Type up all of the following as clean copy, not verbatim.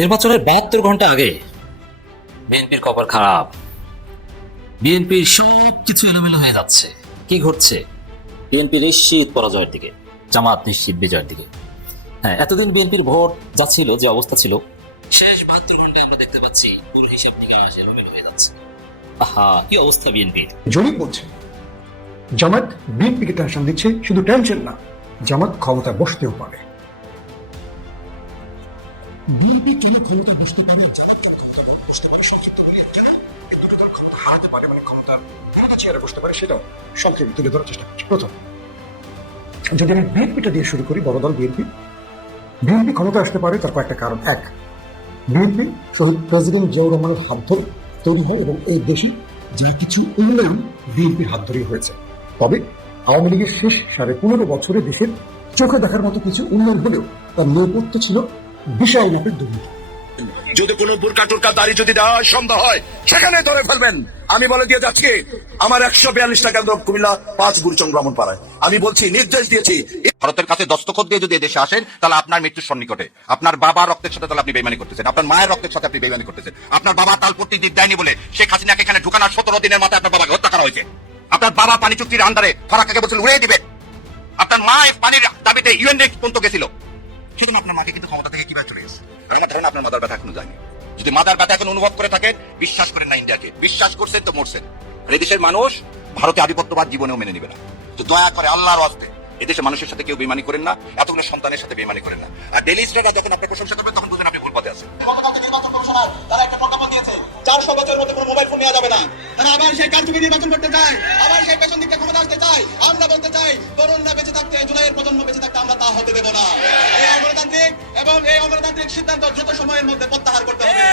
নির্বাচনের 72 ঘন্টা আগে বিএনপির খবর খারাপ। বিএনপির সবকিছু এলোমেলো হয়ে যাচ্ছে। কি ঘটছে? বিএনপি নিশ্চিত পরাজয়ের দিকে, জামাত নিশ্চিত বিজয়ের দিকে। হ্যাঁ, এতদিন বিএনপির ভোট যাচ্ছিল, যে অবস্থা ছিল, শেষ 72 ঘন্টায় আমরা দেখতে পাচ্ছি পুরো হিসাব নিকাশ এলোমেলো হয়ে যাচ্ছে। আহা, কি অবস্থা বিএনপির! জরিপ বলছে জামাত বিএনপিকে টেনশন দিচ্ছে। শুধু টেনশন না, জামাত ক্ষমতা বসতেও পারে। বিএনপি কেন ক্ষমতা বসতে পারে, জামাত কেন ক্ষমতা বসতে পারে, সংক্ষিপ্ত বলি কেন কিন্তু তার ক্ষমতা হারাতে পারে, মানে ক্ষমতা চেয়ারে বসতে পারে, সেটাও সংক্ষেপে তুলে ধরার চেষ্টা করছি। প্রথম, যদি আমি বিএনপিটা দিয়ে শুরু করি, বড় দল বিএনপি ক্ষমতা আসতে পারে তার কয়েকটা কারণ। এক, বিএনপি শহীদ প্রেসিডেন্ট জিয়াউর রহমানের হাত ধরে তৈরি হয় এবং এই দেশে যা কিছু উন্নয়ন বিএনপির হাত ধরেই হয়েছে। তবে আওয়ামী লীগের শেষ 15.5 বছরে দেশের চোখে দেখার মতো কিছু উন্নয়ন হলেও তার নেপথ্য ছিল বিশাল মাপের দুর্নীতি। যদি কোনো বুরকা টুরকা দাড়ি যদি দেওয়া হয়, সন্দেহ হয়, সেখানে ধরে ফেলবেন। আমি বলে দিয়ে যাচ্ছি, আমার 142টা কেন্দ্র কুমিল্লা 5 গুরুচং ভ্রমণ পাড়ায়। আমি বলছি, নির্দেশ দিয়েছি, ভারতের কাছে দস্তখত দিয়ে যদি দেশে আসেন, তাহলে আপনার মৃত্যুর সন্নিকটে। আপনার বাবার রক্তের সাথে তাহলে আপনি বেইমানি করতেছেন, আপনার মায়ের রক্তের সাথে আপনি বেইমানি করতেছেন। আপনার বাবা তালপট্টি দিক দেয়নি বলে শেখ হাসিনাকে এখানে ঢুকানোর 17 দিনের মাথায় আপনার বাবাকে হত্যা করা হয়েছে। আপনার বাবা পানি চুক্তির আন্ডারে ফরাক্কাকে বলছিল উড়িয়ে দিবে। আপনার মা পানির দাবিতে ইউএনএ পর্যন্ত গেছিল। শুধু আপনার মাকে কিন্তু ক্ষমতা থেকে কিভাবে চলে গেছে। আমার ধারণা আপনার মাদার ব্যথা এখনো যায়নি। যদি মাদার ব্যথা এখন অনুভব করে থাকেন, বিশ্বাস করেন না ইন্ডিয়াকে, বিশ্বাস করছেন তো মরছেন। এদেশের মানুষ ভারতে আধিপত্যবাদ জীবনেও মেনে নিবে না। তো দয়া করে আল্লাহর ওয়াস্তে এদেশের মানুষের সাথে কেউ বেইমানি করেন না, এতগুলো সন্তানের সাথে বেইমানি করেন না। আর ডেইলি স্টাররা যখন আপনার প্রশংসা করবে, তখন বুঝবেন আপনি ভুল পথে আছেন। গতকালকে নির্বাচন কমিশনার তারা একটা প্রজ্ঞাপন দিয়েছে, 400 বছরের মধ্যে কোনো মোবাইল ফোন নেওয়া যাবে না। তারা আবার সেই কারচুপি নির্বাচন করতে চায়, আবার সেই পেছন দিকে ক্ষমতা আসতে চায়। আমরা বলতে চাই, তরুণরা বেঁচে থাকতে, জুলাইয়ের প্রজন্ম বেঁচে থাকতে আমরা তা হতে দেব না। এই অগণতান্ত্রিক সিদ্ধান্ত দ্রুত সময়ের মধ্যে প্রত্যাহার করতে হবে।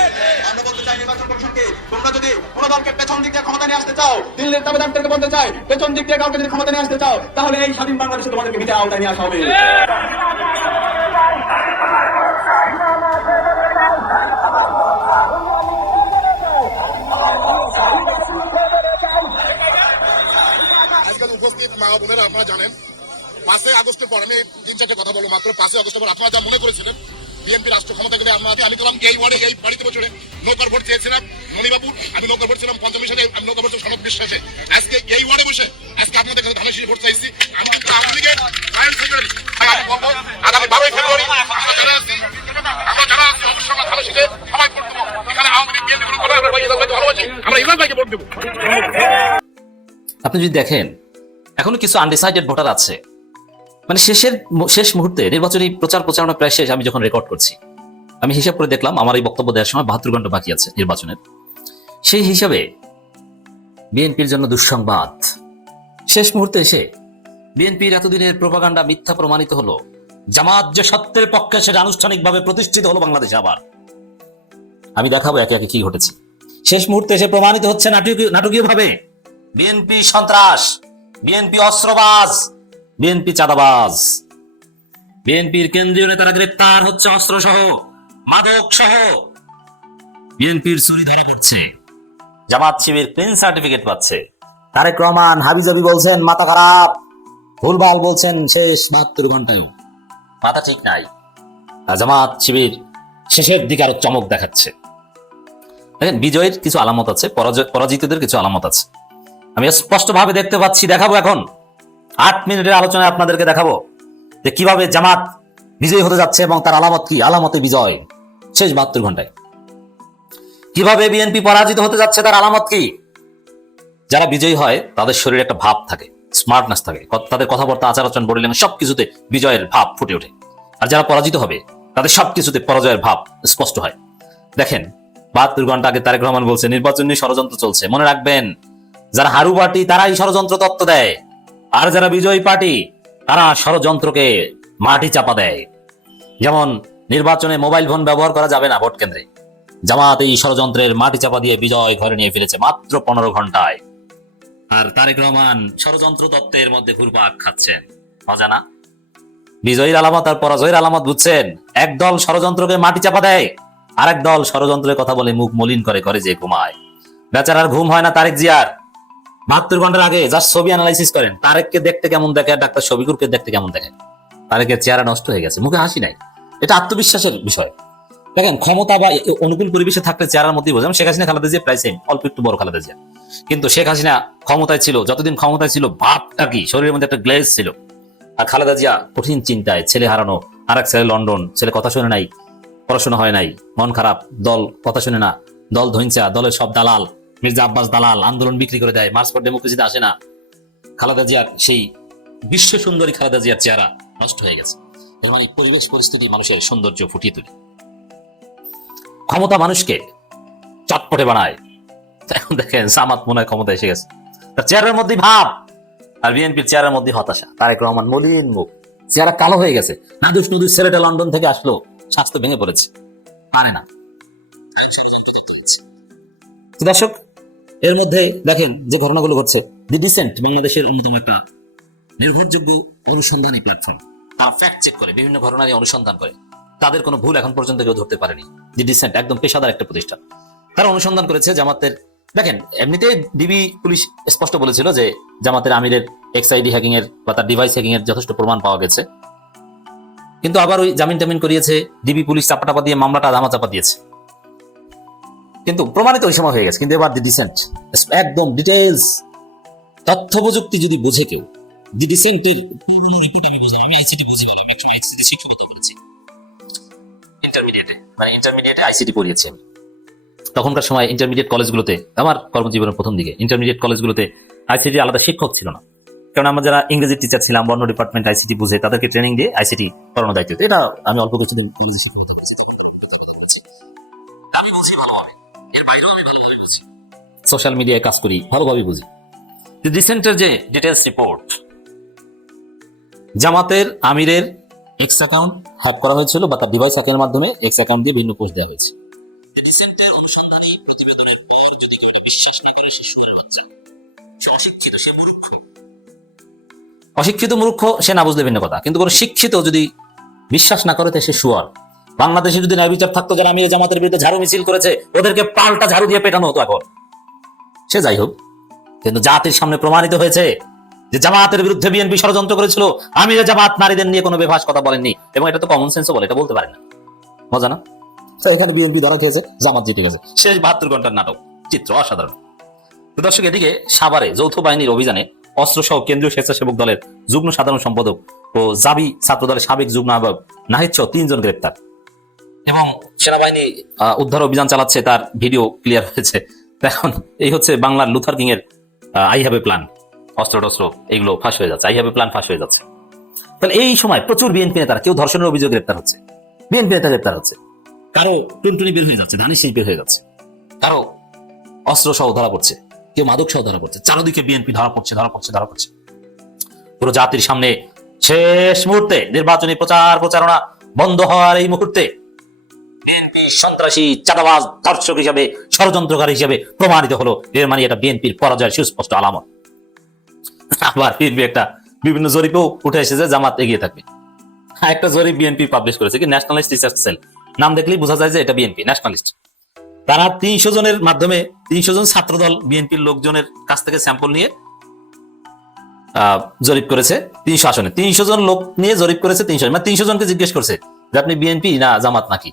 আমরা বলতে চাই নির্বাচন কমিশনকে, তোমরা যদি কোনো দলকে পেছন দিক দিয়ে ক্ষমতা নিয়ে আসতে চাও, দিল্লির দাবিদারদেরকে বলতে চাই, পেছন দিক দিয়ে কাউকে যদি ক্ষমতা নিয়ে আসতে চাও, তাহলে এই স্বাধীন বাংলাদেশে তোমাদেরকে বিচার আওতায় নিয়ে আসা হবে। আজকাল উপস্থিত মা বোনেরা, আপনারা জানেন 5 আগস্টের পর, আমি 3-4টে কথা বলবো মাত্র। 5 আগস্টের পর আপনারা যা মনে করেছিলেন বিএনপি রাষ্ট্র ক্ষমতা গেলে, আমরা আলী কালাম এই ওয়ার্ডে এই বাড়িতে বছরে নৌকার ভোট চেয়েছিলাম, ননিবাবু আমি নৌকার ভোট ছিলাম, পঞ্চমী সাথে আমি নৌকার ভোট সনদ বিশ্বাসে। আজকে এই ওয়ার্ডে বসে আজকে আপনাদের কাছে ধানের শীষে ভোট চাইছি। আমি কিন্তু আওয়ামী লীগের আমি বলবো, আগামী 12ই ফেব্রুয়ারি আমরা যারা আছি অবশ্যই আমরা ধানের শীষে সবাই ভোট দেবো। এখানে আওয়ামী লীগ বিএনপি কোনো কথা ভালোবাসি, আমরা ইমরান ভাইকে ভোট দেবো। আপনি যদি দেখেন, এখনো কিছু আনডিসাইডেড ভোটার আছে। মানে শেষ মুহূর্তে নির্বাচনী প্রচারণা প্রায় শেষ। আমি যখন রেকর্ড করছি, আমি হিসাব করে দেখলাম আমার এই বক্তব্য দেওয়ার সময় 72 ঘন্টা বাকি আছে নির্বাচনের। সেই হিসাবে বিএনপির জন্য দুঃসংবাদ। শেষ মুহূর্তে এসে বিএনপির এতদিনের প্রোপাগান্ডা মিথ্যা প্রমাণিত হলো। জামাত যে সত্যের পক্ষে, সেটা আনুষ্ঠানিকভাবে প্রতিষ্ঠিত হলো বাংলাদেশে। আবার আমি দেখাবো একে একে কি ঘটেছে। শেষ মুহূর্তে এসে প্রমাণিত হচ্ছে নাটকীয় ভাবে বিএনপি সন্ত্রাস, বিএনপি অস্ত্রবাজ, বিএনপি চাঁদাবাজ। বিএনপির কেন্দ্রীয় নেতারা গ্রেপ্তার হচ্ছে অস্ত্র সহ, মাদক সহ। বিএনপির চুরি ধরা পড়ছে, জামাত শিবির ক্লিন সার্টিফিকেট পাচ্ছে। তারেক রহমান হাবিজাবি বলছেন মাথা খারাপ, ভুলভাল বলছেন শেষ 72 ঘন্টায়ও মাথা ঠিক নাই। আর জামাত শিবির শেষের দিকে আরো চমক দেখাচ্ছে। দেখেন, বিজয়ের কিছু আলামত আছে, পরাজিতদের কিছু আলামত আছে। আমি স্পষ্টভাবে দেখতে পাচ্ছি। দেখাবো এখন 8 মিনিটের আলোচনায় আপনাদেরকে দেখাবো যে কিভাবে জামাত বিজয়ী হতে যাচ্ছে এবং তার আলামত কি। আলামতে বিজয় শেষ 72 ঘন্টায়। কিভাবে বিএনপি পরাজিত হতে যাচ্ছে, তার আলামত কি। যারা বিজয়ী হয় তাদের শরীরে একটা ভাব থাকে, স্মার্টনেস থাকে, তাদের কথাবার্তা, আচার আচরণ, বডি ল্যাঙ্গুয়েজ সবকিছুতে বিজয়ের ভাব ফুটে ওঠে। আর যারা পরাজিত হবে তাদের সবকিছুতে পরাজয়ের ভাব স্পষ্ট হয়। দেখেন, 72 ঘন্টা আগে তারেক রহমান বলছে নির্বাচন নিয়ে ষড়যন্ত্র চলছে। মনে রাখবেন, যারা হারু পার্টি তারাই ষড়যন্ত্র তত্ত্ব দেয়, আর যারা বিজয়ী পার্টি তারা ষড়যন্ত্রকে মাটি চাপা দেয়। যেমন নির্বাচনে মোবাইল ফোন ব্যবহার করা যাবে না ভোট কেন্দ্রে, জামাত এই ষড়যন্ত্রের মাটি চাপা দিয়ে বিজয় ঘরে নিয়ে ফেলেছে মাত্র 15 ঘন্টায়। আর তারেক রহমান ষড়যন্ত্র তত্ত্বের মধ্যে ঘুরপাক খাচ্ছেন। মজা না? বিজয়ীর আলামত আর পরাজয়ের আলামত বুঝছেন? এক দল ষড়যন্ত্রকে মাটি চাপা দেয়, আর এক দল ষড়যন্ত্রের কথা বলে মুখ মলিন করে ঘরে যে ঘুমায়। বেচারার ঘুম হয় না তারেক জিয়ার। 72 ঘন্টার আগে যার ছবি অ্যানালাইসিস করেন, তারেককে দেখতে কেমন দেখে, ডাক্তার শফিকুরকে দেখতে কেমন দেখে। তারেকের চেহারা নষ্ট হয়ে গেছে, মুখে হাসি নাই। এটা আত্মবিশ্বাসের বিষয়। দেখেন ক্ষমতা বা অনুকূল পরিবেশে থাকলে চেহারার মধ্যেই বোঝা, শেখ হাসিনা খালেদা জিয়া প্রায় সেম, অল্প একটু বড় খালেদা জিয়া। কিন্তু শেখ হাসিনা ক্ষমতায় ছিল, যতদিন ক্ষমতায় ছিল ভাবটা কি শরীরের মধ্যে একটা গ্লেজ ছিল, আর খালেদা জিয়া কঠিন চিন্তায়, ছেলে হারানো, আর এক ছেলে লন্ডন, ছেলে কথা শুনে নাই, পড়াশোনা হয় নাই, মন খারাপ, দল কথা শুনে না, দল ধইঞ্চা, দলের সব দালাল, মির্জা আব্বাস দালাল, আন্দোলন বিক্রি করে দেয়, মার্চ ফর ডেমোক্রেসিতে আসে না। খালেদা জিয়ার সেই বিশ্ব সুন্দরী খালেদা জিয়ার চেহারা নষ্ট হয়ে গেছে। এর মানে পরিবেশ পরিস্থিতি মানুষের সৌন্দর্য ফুটিয়ে তোলে। ক্ষমতা মানুষকে চটপটে বানায়। এখন দেখেন জামাত মনে হয় ক্ষমতা এসে গেছে, তার চেহারার মধ্যে ভাব, আর বিএনপির চেহারার মধ্যে হতাশা। তারেক রহমান মলিন মুখ, চেহারা কালো হয়ে গেছে। নাদুস নুদুস ছেলেটা লন্ডন থেকে আসলো, স্বাস্থ্য ভেঙে পড়েছে, পারে না। দর্শক, এর মধ্যে দেখেন যে ঘটনাগুলো ঘটছে। দি ডিসেন্ট বাংলাদেশের অন্যতম একটা নির্ভরযোগ্য অনুসন্ধানী প্ল্যাটফর্ম। তারা ফ্যাক্ট চেক করে, বিভিন্ন ঘটনা নিয়ে অনুসন্ধান করে। তাদের কোনো ভুল এখন পর্যন্ত কেউ ধরতে পারেনি। দি ডিসেন্ট একদম পেশাদার একটা প্রতিষ্ঠান। তারা অনুসন্ধান করেছে জামাতের, দেখেন এমনিতে ডিবি পুলিশ স্পষ্ট বলেছিল যে জামাতের আমিরের এক্সআইডি হ্যাকিং এর বা তার ডিভাইস হ্যাকিং এর যথেষ্ট প্রমাণ পাওয়া গেছে, কিন্তু আবার ওই জামিন টামিন করিয়েছে, ডিবি পুলিশ চাপাটাপা দিয়ে মামলাটা ধামাচাপা দিয়েছে, কিন্তু প্রমাণিত ওই সময় হয়ে গেছে। কিন্তু এবার দি ডিসেন্ট একদম ডিটেলস তথ্য প্রযুক্তি যদি বুঝে কেউ, দি ডিসেন্টের রিপোর্ট আমি বুঝলাম, আমি আইসিটি বুঝি বলে, আমি একটু আইসিটি শিক্ষকতা করেছি ইন্টারমিডিয়েটে আইসিটি পড়িয়েছি আমি। তখনকার সময় ইন্টারমিডিয়েট কলেজগুলোতে, আমার কর্মজীবনের প্রথম দিকে ইন্টারমিডিয়েট কলেজগুলোতে আইসিটি আলাদা শিক্ষক ছিল না, কারণ আমরা যারা ইংরেজি টিচার ছিলাম, বর্ণ ডিপার্টমেন্ট আইসিটি বুঝে তাদেরকে ট্রেনিং দিয়ে আইসিটি করানোর দায়িত্ব। এটা আমি অল্প কিছুদিন ইংরেজি শিক্ষকতা করেছি। আমি বুঝি ভালোভাবে, এর বাইরেও আমি ভালোভাবে বুঝি, সোশ্যাল মিডিয়ায় কাজ করি, ভালোভাবে বুঝি। রিসেন্টের যে ডিটেলস রিপোর্ট, জামাতের আমিরের এক্স অ্যাকাউন্ট হ্যাক করা হয়েছিল বা তার ডিভাইস হ্যাকের মাধ্যমে এক্স অ্যাকাউন্ট দিয়ে বিভিন্ন পোস্ট দেওয়া হয়েছে। রিসেন্টের অনুসন্ধানী প্রতিবেদনের পর যদি কেউ এটা বিশ্বাস না করে, সে শুয়ারের বাচ্চা, সে অশিক্ষিত, সে মূর্খ। অশিক্ষিত মূর্খ সে না বুঝলে ভিন্ন কথা, কিন্তু কোন শিক্ষিত যদি বিশ্বাস না করে, তাই সে শুয়ার। বাংলাদেশে যদি ন্যায় বিচার থাকতো, যারা আমির জামাতের বিরুদ্ধে ঝাড়ু মিছিল করেছে, ওদেরকে পাল্টা ঝাড়ু দিয়ে পেটানো হতো এখন। সে যাই হোক, কিন্তু জাতির সামনে প্রমাণিত হয়েছে যে জামাতের বিরুদ্ধে বিএনপি ষড়যন্ত্র করেছিল। আমিরে জামাত নারীদের নিয়ে কোনো বেফাস কথা বলেননি, এবং এটা তো কমন সেন্সও বলে, এটা বলতে পারেন না। মজা না? তো এখানে বিএনপি ধরা খেয়েছে, জামাত জিতে গেছে। শেষ 72 ঘন্টার নাটক, চিত্র অসাধারণ। তো দর্শক, এদিকে সাভারে যৌথ বাহিনীর অভিযানে অস্ত্রসহ কেন্দ্রীয় স্বেচ্ছাসেবক দলের যুগ্ম সাধারণ সম্পাদক ও জাবি ছাত্র দলের সাবেক যুগ্ম আহ্বায়ক নাহিদ সহ 3 জন গ্রেপ্তার, এবং সেনাবাহিনী উদ্ধার অভিযান চালাচ্ছে, তার ভিডিও ক্লিয়ার হয়েছে। এখন এই হচ্ছে বাংলার লুথার কিং এর আই হ্যাভ এ প্ল্যান, অস্ত্র টস্ত্র এগুলো ফাঁস হয়ে যাচ্ছে, আই হ্যাভ এ প্ল্যান ফাঁস হয়ে যাচ্ছে। তাহলে এই সময় প্রচুর বিএনপি নেতারা, কেউ ধর্ষণের অভিযোগ গ্রেপ্তার হচ্ছে, বিএনপি নেতা গ্রেপ্তার হচ্ছে, কারো টুনটুনি বের হয়ে যাচ্ছে, ধানের শীষ বের হয়ে যাচ্ছে, কারো অস্ত্র সহ ধরা পড়ছে, কেউ মাদক সহ ধরা পড়ছে। চারদিকে বিএনপি ধরা পড়ছে। পুরো জাতির সামনে শেষ মুহূর্তে নির্বাচনী প্রচারণা বন্ধ হওয়ার এই মুহূর্তে বিএনপি সন্ত্রাসী, চাঁদাবাজ, ধর্ষক হিসাবে, ষড়যন্ত্রকারী হিসাবে প্রমাণিত হলো। এর মানে এটা বিএনপির পরাজয়ের সুস্পষ্ট আলামত। আবার বিএনপি একটা বিভিন্ন জরিপেও উঠে এসেছে জামাত এগিয়ে থাকবে। একটা জরিপ বিএনপি পাবলিশ করেছে, কি ন্যাশনালিস্ট রিসার্চ সেল, নাম দেখলেই বোঝা যায় যে এটা বিএনপি ন্যাশনালিস্ট। তারা 300 জনের মাধ্যমে 300 জন ছাত্রদল বিএনপির লোকজনের কাছ থেকে স্যাম্পল নিয়ে জরিপ করেছে 300 আসনে। 300 জন লোক নিয়ে জরিপ করেছে 300, মানে 300 জনকে জিজ্ঞেস করছে যে আপনি বিএনপি না জামাত নাকি,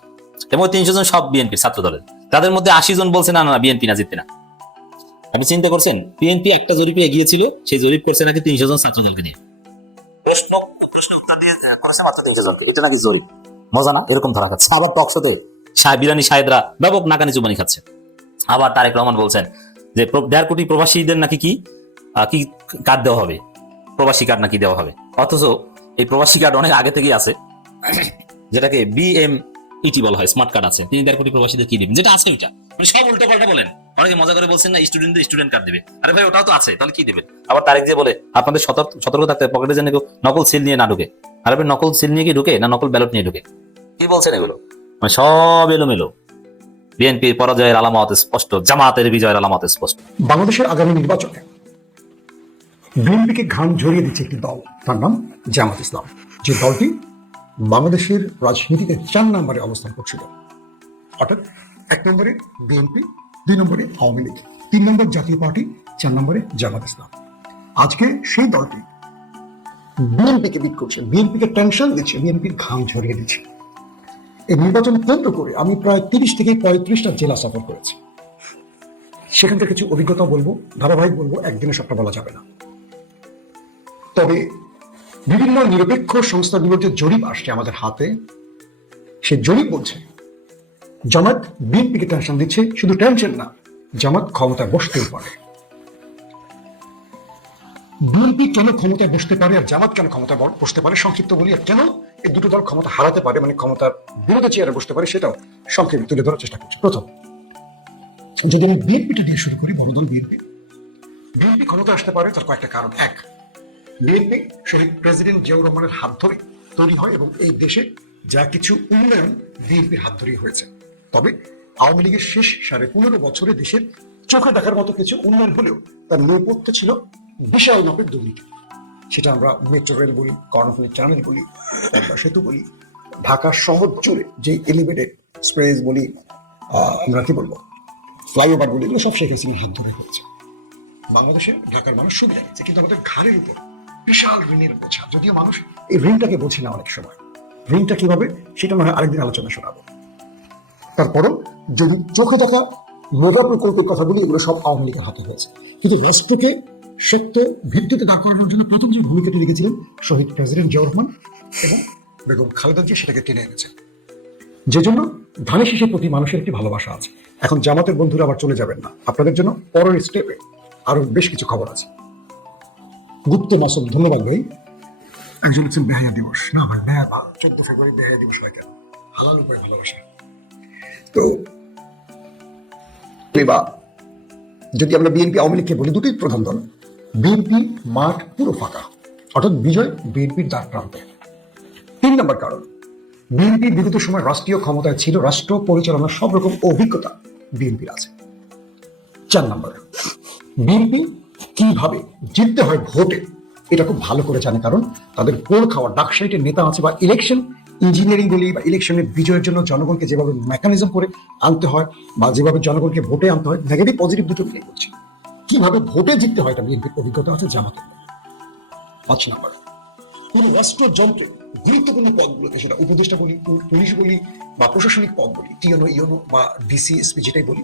এবং 300 জন সব বিএনপির ছাত্র দলের। তাদের মধ্যে 80 জন বলছে না না বিএনপি না, জিতবে না। আপনি চিন্তা করছেন, বিএনপি একটা জরিপে এগিয়েছিল, সেই জরিপ করছে নাকি 300 জন ছাত্র দলকে নিয়ে। প্রশ্ন উত্তর দিয়ে করেছে মাত্র 300 জনকে, এটা নাকি জরিপ। মজা না? এরকম ধরা খাচ্ছে। আবার টকশোতে বিরানি সাহেদরা ব্যাপক নাকানি চুবানি খাচ্ছে। আবার তারেক রহমান বলছেন যে 1.5 কোটি প্রবাসীদের নাকি কি কার্ড দেওয়া হবে, প্রবাসী কার্ড নাকি দেওয়া হবে, অথচ এই প্রবাসী কার্ড অনেক আগে থেকেই আছে, যেটাকে BMET বলা হয়, স্মার্ট কার্ড আছে। 3.5 কোটি প্রবাসীদের কি দিবেন, যেটা আছে ওইটা, মানে সব উল্টো পাল্টা বলেন। অনেকে মজা করে বলছেন না স্টুডেন্টদের স্টুডেন্ট কার্ড দিবে, আরে ভাই ওটাও তো আছে, তাহলে কি দিবেন? আবার তারেক যে বলে আপনাদের সতর্ক থাকতে, পকেটে যেন নকল সিল নিয়ে না ঢুকে। আরে ভাই নকল সিল নিয়ে কি ঢুকে, না নকল ব্যালট নিয়ে ঢুকে? কি বলছেন এগুলো? মানে সব এলোমেলো। বিএনপির পরাজয়ের আলামত স্পষ্ট, জামাতের বিজয়ের আলামত স্পষ্ট। বাংলাদেশের আগামী নির্বাচনে বিএনপিকে ঘাম ঝরিয়ে দিচ্ছে একটি দল, তার নাম জামাত ইসলাম, যে দলটি বাংলাদেশের রাজনীতিতে 4 নম্বরে অবস্থান করছিল। অর্থাৎ 1 নম্বরে বিএনপি, 2 নম্বরে আওয়ামী লীগ, 3 নম্বর জাতীয় পার্টি, 4 নম্বরে জামাত ইসলাম। আজকে সেই দলটি বিএনপিকে বিট করছে, বিএনপিকে টেনশন দিচ্ছে, বিএনপির ঘাম ঝরিয়ে দিচ্ছে। এই নির্বাচন কেন্দ্র করে আমি প্রায় 30 থেকে 35টা জেলা সফর করেছি। সেখান থেকে কিছু অভিজ্ঞতা বলবো, ধারাবাহিক বলবো, একদিনে সবটা বলা যাবে না। তবে বিভিন্ন নিরপেক্ষ সংস্থাগুলোর যে জরিপ আসছে আমাদের হাতে, সে জরিপ বলছে জামাত বিএনপিকে টেনশন দিচ্ছে। শুধু টেনশন না, জামাত ক্ষমতায় বসতেও পারে। বিএনপি কেন ক্ষমতায় বসতে পারে আর জামাত কেন ক্ষমতায় বসতে পারে সংক্ষিপ্ত বলি, আর কেন এই দুটো দল ক্ষমতা হারাতে পারে, মানে ক্ষমতার বিরোধী চেয়ারে বসতে পারে, সেটাও সংক্ষেপে তুলে ধরার চেষ্টা করছি। প্রথম, যদি আমি বিএনপিটা দিয়ে শুরু করি, বড় দল বিএনপি ক্ষমতা আসতে পারে তার কয়েকটা কারণ। এক, বিএনপি শহীদ প্রেসিডেন্ট জিয়াউর রহমানের হাত ধরে তৈরি হয় এবং এই দেশে যা কিছু উন্নয়ন বিএনপির হাত ধরেই হয়েছে। তবে আওয়ামী লীগের শেষ 15.5 বছরে দেশের চোখে দেখার মতো কিছু উন্নয়ন হলেও তার নেপথ্যে ছিল বিশাল মাপের দুর্নীতি। সেটা আমরা মেট্রো রেল বলি, কর্ণফুলী টানেল বলি, পদ্মা সেতু বলি, ঢাকা শহর জুড়ে যে এলিভেটেড স্পেস বলি, আমরা কি বলবো, ফ্লাইওভার বলি, এগুলো সব শেখ হাসিনার হাত ধরে হচ্ছে। বাংলাদেশের ঢাকার মানুষ সুবিধা নিচ্ছে, কিন্তু আমাদের ঘাড়ের উপর বিশাল ঋণের বোঝা। যদিও মানুষ এই ঋণটাকে বোঝে না অনেক সময়, ঋণটা কিভাবে সেটা না হয় আরেকদিন আলোচনা শোনাবো। তারপরও যদি চোখে দেখা মেগা প্রকল্পের কথা বলি, এগুলো সব আওয়ামী লীগের হাতে হয়েছে। কিন্তু রাষ্ট্রকে সত্য ভিত্তিতে দাঁড় করানোর জন্য প্রথম যে ভূমিকাটি রেখেছিলেন শহীদ প্রেসিডেন্ট জিয়াউর রহমান এবং বেগম খালেদা জিয়া, সেটাকে টেনে এনেছে। যে জন্য ধানের শীষের প্রতি মানুষের একটি ভালোবাসা আছে। এখন জামাতের বন্ধুরা আবার চলে যাবেন না, আপনাদের জন্য পরের স্টেপে আরো বেশ কিছু খবর আছে। গুপ্ত মাসুম, ধন্যবাদ ভাই। একজন হচ্ছেন বেহায়া দিবস। না ভাই, বেহায়া 14 ফেব্রুয়ারি বেহায়া দিবস হয় কেন? হালাল উপায় ভালোবাসা। তো এবার যদি আমরা বিএনপি আওয়ামী লীগকে বলি, দুটোই প্রধান দল। বিএনপি মাঠ পুরো ফাঁকা, অর্থাৎ বিজয় বিএনপির দ্বার প্রান্তে। 3 নম্বর কারণ, বিএনপি বিগত সময় রাষ্ট্রীয় ক্ষমতায় ছিল, রাষ্ট্র পরিচালনার সব রকম অভিজ্ঞতা বিএনপির আছে। 4 নম্বর, বিএনপি কিভাবে জিততে হয় ভোটে এটা খুব ভালো করে জানে, কারণ তাদের পোল খাওয়া ডাকসাইটের নেতা আছে, বা ইলেকশন ইঞ্জিনিয়ারিং বলি, বা ইলেকশনের বিজয়ের জন্য জনগণকে যেভাবে মেকানিজম করে আনতে হয়, বা যেভাবে জনগণকে ভোটে আনতে হয়, নেগেটিভ পজিটিভ দুটো মিলিয়ে করছে। কিভাবে ভোটে জিততে হয় এটা বিএনপির অভিজ্ঞতা আছে জামাতের। 5 নম্বর, পুরো রাষ্ট্রযন্ত্রে গুরুত্বপূর্ণ পদগুলোতে, সেটা উপদেষ্টা বলি, পুলিশ বলি, বা প্রশাসনিক পদ বলি, টিএনও ইউনো বা ডিসি এসপি যেটাই বলি,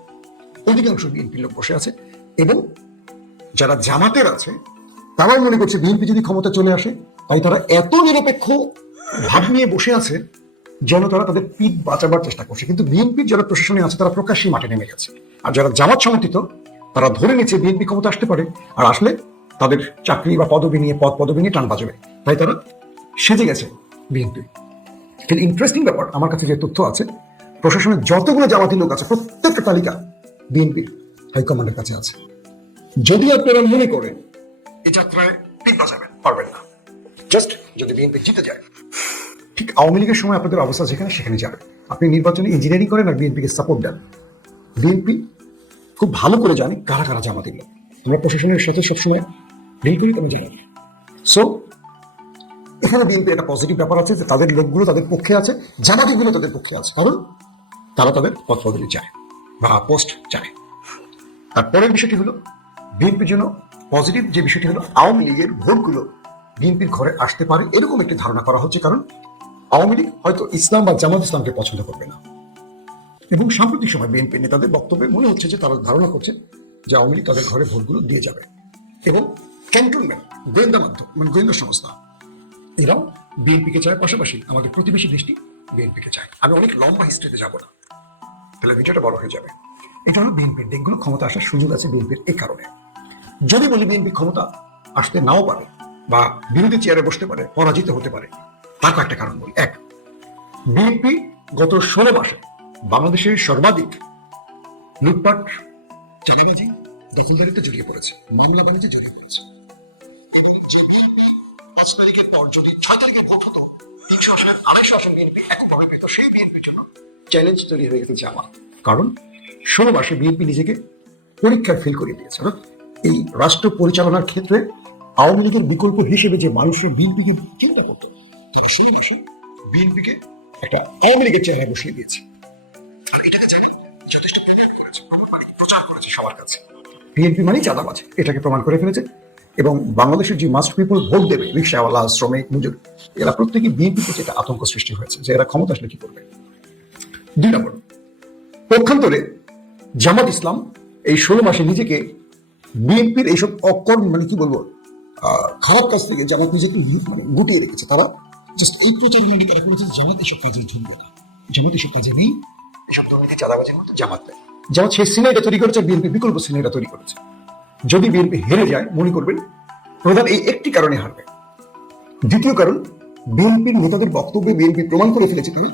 অধিকাংশ বিএনপির লোক বসে আছে। এবং যারা জামাতের আছে তারাও মনে করছে বিএনপি যদি ক্ষমতা চলে আসে, তাই তারা এত নিরপেক্ষ ভাব নিয়ে বসে আছে যেন তারা তাদের পিঠ বাঁচাবার চেষ্টা করছে। কিন্তু বিএনপির যারা প্রশাসনে আছে তারা প্রকাশ্যে মাঠে নেমে গেছে, আর যারা জামাত সমর্থিত তারা ধরে নিচ্ছে বিএনপি ক্ষমতা আসতে পারে, আর আসলে তাদের চাকরি বা পদবি নিয়ে টান বাজাবে, তাই তারা সেজে গেছে বিএনপি। কিন্তু ইন্টারেস্টিং ব্যাপার, আমার কাছে যে তথ্য আছে, প্রশাসনের যতগুলো জামাতি লোক আছে প্রত্যেকটা তালিকা বিএনপির হাইকমান্ডের কাছে আছে। যদি আপনারা মনে করেন এই যাত্রায় পিঠ বাঁচাবেন, পারবেন না। জাস্ট যদি বিএনপি জিতে যায়, ঠিক আওয়ামী লীগের সময় আপনাদের অবস্থা যেখানে সেখানে যাবে। আপনি নির্বাচনে ইঞ্জিনিয়ারিং করেন আর বিএনপিকে সাপোর্ট দেন, বিএনপি খুব ভালো করে জানে কারা কারা জামাতি লোক। আমরা প্রশাসনের সাথে সবসময় ডিল করি, আমি জানি। সো এখানে বিএনপি একটা পজিটিভ ব্যাপার আছে যে তাদের লোকগুলো তাদের পক্ষে আছে, জামাতিগুলো তাদের পক্ষে আছে, কারণ তারা তাদের পদ পদবি চায় বা পোস্ট চায়। আর পরের বিষয়টি হলো বিএনপির জন্য পজিটিভ যে বিষয়টি হলো আওয়ামী লীগের ভোটগুলো বিএনপির ঘরে আসতে পারে, এরকম একটি ধারণা করা হচ্ছে। কারণ আওয়ামী লীগ হয়তো ইসলাম বা জামাত ইসলামকে পছন্দ করবে না, এবং সাম্প্রতিক সময় বিএনপি নেতাদের বক্তব্যে মনে হচ্ছে যে তারা ধারণা করছে যে আওয়ামী লীগ তাদের ঘরে ভোটগুলো দিয়ে যাবে। এবং ক্যান্টনমেন্ট, গোয়েন্দা মাধ্যম, মানে গোয়েন্দা সংস্থা, এরাও বিএনপিকে চায়, পাশাপাশি আমাদের প্রতিবেশী দেশটি বিএনপিকে চায়। আমি অনেক লম্বা হিস্ট্রিতে যাব না, তাহলে ভিডিওটা বড় হয়ে যাবে। এটা হলো বিএনপির দিকগুলো, ক্ষমতা আসার সুযোগ আছে বিএনপির এই কারণে। যদি বলি বিএনপি ক্ষমতা আসতে নাও পারে বা বিরোধী চেয়ারে বসতে পারে, পরাজিত হতে পারে, তার কয়েকটা কারণ বলি। 1, বিএনপি গত 16 মাসে বাংলাদেশের সর্বাধিক লুটপাট, চাঁদাবাজি, দখলদারিতে জড়িয়ে পড়েছে, মামলা বাণিজ্যে জড়িয়ে পড়েছে। এবং যে বিএনপি 5 তারিখের পর যদি 6 তারিখে ভোট হতো, 300 আসন 250 আসন বিএনপি একভাবে পেত, সেই বিএনপির জন্য চ্যালেঞ্জ তৈরি হয়ে গেছে জামাত। কারণ 16 মাসে বিএনপি নিজেকে পরীক্ষায় ফেল করে দিয়েছে। এই রাষ্ট্র পরিচালনার ক্ষেত্রে আওয়ামী লীগের বিকল্প হিসেবে যে মানুষের বিএনপিকে চিন্তা করতো, তারা 16 মাসে বিএনপিকে একটা আওয়ামী লীগের চেহারায় বসিয়ে দিয়েছে। আর এটাকে জানেন যথেষ্ট প্রচার করেছে সবার কাছে। বিএনপি মানেই চাঁদাবাজ, এটাকে প্রমাণ করে ফেলেছে। এবং বাংলাদেশের যে মাস্ট পিপল ভোট দেবে, রিক্সাওয়ালা, শ্রমিক, মজুর, এরা প্রত্যেকে বিএনপির প্রতি একটা আতঙ্ক সৃষ্টি হয়েছে যে এরা ক্ষমতা আসলে কি করবে। 2 নম্বর, পক্ষান্তরে জামাত ইসলাম এই 16 মাসে নিজেকে বিএনপির এইসব মানে কি বলবো খারাপ কাজ থেকে জামাত নিজেকে মানে গুটিয়ে রেখেছে। তারা জাস্ট এই প্রচারণাটি তারা করেছে জামাত এসব কাজে ঝুঁকবে না, জামাত এসব কাজে নেই, এসব দুর্নীতি চাঁদাবাজির মতো জামাত নেই। জামাত সেই সিনারিটা তৈরি করেছে, বিএনপি বিকল্প সিনারিটা তৈরি করেছে। যদি বিএনপি হেরে যায় মনে করবেন প্রধান এই একটি কারণে হারবে। দ্বিতীয় কারণ, বিএনপির নেতাদের বক্তব্যে বিএনপি প্রমাণ করে ফেলেছে তারা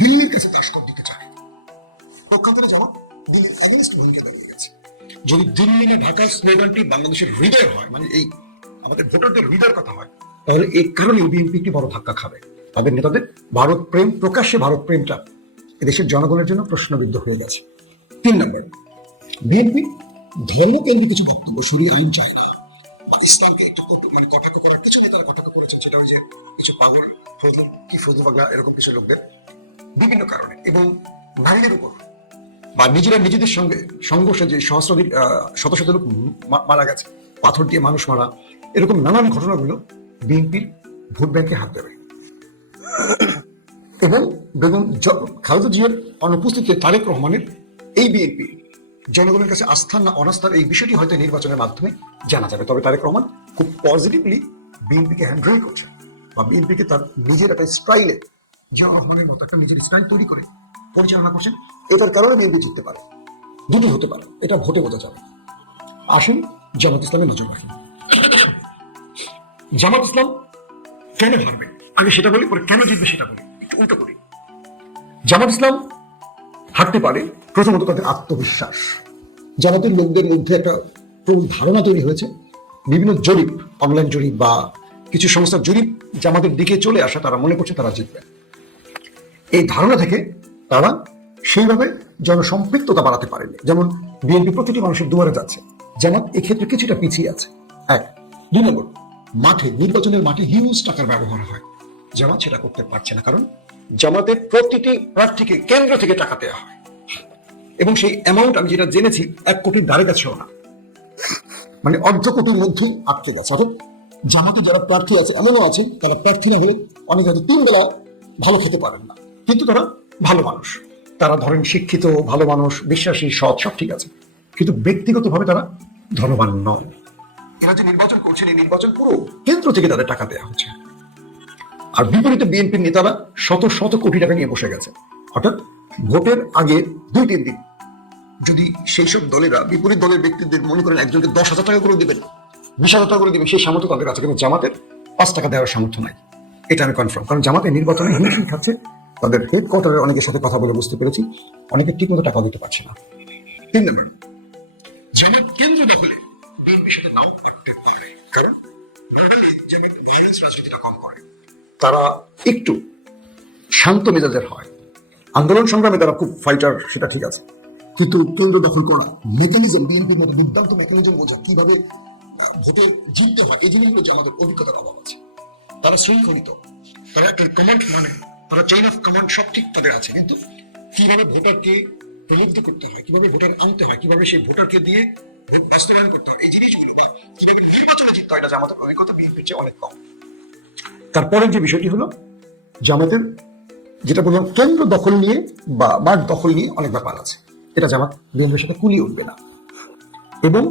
দিল্লির কাছে তাস্কর দিতে চায়। পক্ষান্তরে জামাত দিল্লির এগেইনস্ট ভূমিকা দাঁড়িয়ে গেছে। যদি দিল্লি না ঢাকা স্লোগানটি বাংলাদেশের হৃদয় হয়, মানে এই আমাদের ভোটারদের হৃদয়ের কথা হয়, তাহলে এই কারণে বিএনপি একটি বড় ধাক্কা খাবে। তাদের নেতাদের ভারত প্রেম, প্রকাশ্যে ভারত প্রেমটা এদেশের জনগণের জন্য প্রশ্নবিদ্ধ হয়ে গেছে। 3 নম্বর, বিএনপি ধর্মকেন্দ্রিক কিছু বক্তব্য সরিয়ে আইন চায় না, মানে ইসলামকে একটু মানে কটাক্ষ করার পেছনে তারা কটাক্ষ করেছে, সেটা হচ্ছে কিছু পাগল ফজল পাগলা এরকম কিছু লোকদের বিভিন্ন কারণে, এবং নারীদের উপর বা নিজেদের সঙ্গে সংঘর্ষে যে সহস্রাধিক শত শত লোক মারা গেছে, পাথর দিয়ে মানুষ মারা, এরকম নানান ঘটনাগুলো বিএনপির ভোট ব্যাংকে হাত দেবে। এবং বেগম খালেদা জিয়ার অনুপস্থিতিতে তারেক রহমানের এই বিএনপি জনগণের কাছে আস্থা না অনাস্থার এই বিষয়টি হয়তো নির্বাচনের মাধ্যমে জানা যাবে। তবে তারেক রহমান খুব পজিটিভলি বিএনপিকে হ্যান্ডেল করছে, বা বিএনপিকে তার নিজের একটা স্টাইলে, জিয়া রহমানের মতো একটা নিজের স্টাইল তৈরি করে পরিচালনা করছেন। এটার কারণে বিএনপি জিততে পারে, দুটো হতে পারে, এটা ভোটে বোঝা যাবে। আসুন জামাত ইসলামে নজর রাখি। জামাত ইসলাম কেন হারবে আগে সেটা বলি, পরে কেন জিতবে সেটা বলি, একটু উল্টো করি। জামাত ইসলাম হারতে পারে প্রথমত তাদের আত্মবিশ্বাস। জামাতের লোকদের মধ্যে একটা প্রবল ধারণা তৈরি হয়েছে, বিভিন্ন জরিপ, অনলাইন জরিপ বা কিছু সংস্থার জরিপ জামাতের দিকে চলে আসা, তারা মনে করছে তারা জিতবে। এই ধারণা থেকে তারা সেইভাবে জনসম্পৃক্ততা বাড়াতে পারেনি। যেমন বিএনপি প্রতিটি মানুষের দুয়ারে যাচ্ছে, জামাত এক্ষেত্রে কিছুটা পিছিয়ে আছে। 1। 2 নম্বর, নির্বাচনের মাঠে হিউজ টাকার ব্যবহার হয়, জামাত সেটা করতে পারছে না, কারণ জামাতের প্রতিটি প্রার্থীকে কেন্দ্র থেকে টাকা দেওয়া হয়, এবং সেই অ্যামাউন্ট আমি যেটা জেনেছি 1 কোটির ধারে কাছেও না, মানে অর্ধ কোটির মধ্যেই আটকে গেছে। অর্থাৎ জামাতে যারা প্রার্থী আছে এমনও আছে তারা প্রার্থী না হলে অনেক হয়তো 3 বেলা ভালো খেতে পারেন না, কিন্তু তারা ভালো মানুষ, তারা ধরেন শিক্ষিত, ভালো মানুষ, বিশ্বাসী, সৎ, সব ঠিক আছে, কিন্তু ব্যক্তিগতভাবে তারা ধনবান নয়। এরা যে নির্বাচন করছেন এই নির্বাচন পুরো কেন্দ্র থেকে তাদের টাকা দেওয়া হচ্ছে। আর বিপরীতে বিএনপির নেতারা শত শত কোটি টাকা নিয়ে বসে গেছে। অর্থাৎ ভোটের আগে 2-3 দিন যদি সেই সব দলেরা বিপরীত দলের ব্যক্তিদের মনে করেন একজনকে 10,000 টাকা করে দিবেন, 20,000 টাকা করে দিবেন, সেই সামর্থ্য তাদের আছে, কিন্তু জামাতের 5 টাকা দেওয়ার সামর্থ্য নাই। এটা আমি কনফার্ম, কারণ জামাতের নির্বাচনে হিমশিম খাচ্ছে। তাদের হেডকোয়ার্টারের অনেকের সাথে কথা বলে বুঝতে পেরেছি অনেকে ঠিক মতো টাকা দিতে পারছে না। 3 নম্বর, জামাত কেন্দ্র দখলে বিএনপির সাথে নাও করতে পারে, কারণ নর্মালি জামাত ভায়োলেন্স রাজনীতিটা কম করে, তারা একটু শান্ত মেজাজের হয়। আন্দোলন সংগ্রামে তারা খুব ফাইটার, সেটা ঠিক আছে, কিন্তু কেন্দ্র দখল করা মেকানিজম, বিএনপির মতো দুর্দান্ত মেকানিজম বোঝা, কিভাবে ভোটে জিততে হয়, এই জিনিসগুলো যে আমাদের অভিজ্ঞতার অভাব আছে। তারা শৃঙ্খলিত, তারা একটা কমান্ড, মানে তারা চেইন অফ কমান্ড সব ঠিক তাদের আছে, কিন্তু কিভাবে ভোটারকে প্রলুব্ধ করতে হয়, কিভাবে ভোটার আনতে হয়, কিভাবে সেই ভোটারকে দিয়ে ভোট বাস্তবায়ন করতে হয়, এই জিনিসগুলো বা কিভাবে নির্বাচনে জিততে হয়, এটা জামাতের অভিজ্ঞতা বিএনপির চেয়ে অনেক কম। তারপরের যে বিষয়টি হলো জামাতের, যেটা বললাম, কেন্দ্র দখল নিয়ে বা মাঠ দখল নিয়ে অনেক ব্যাপার আছে, এটা জামাত বিএনপির সাথে কুলিয়ে উঠবে না। এবং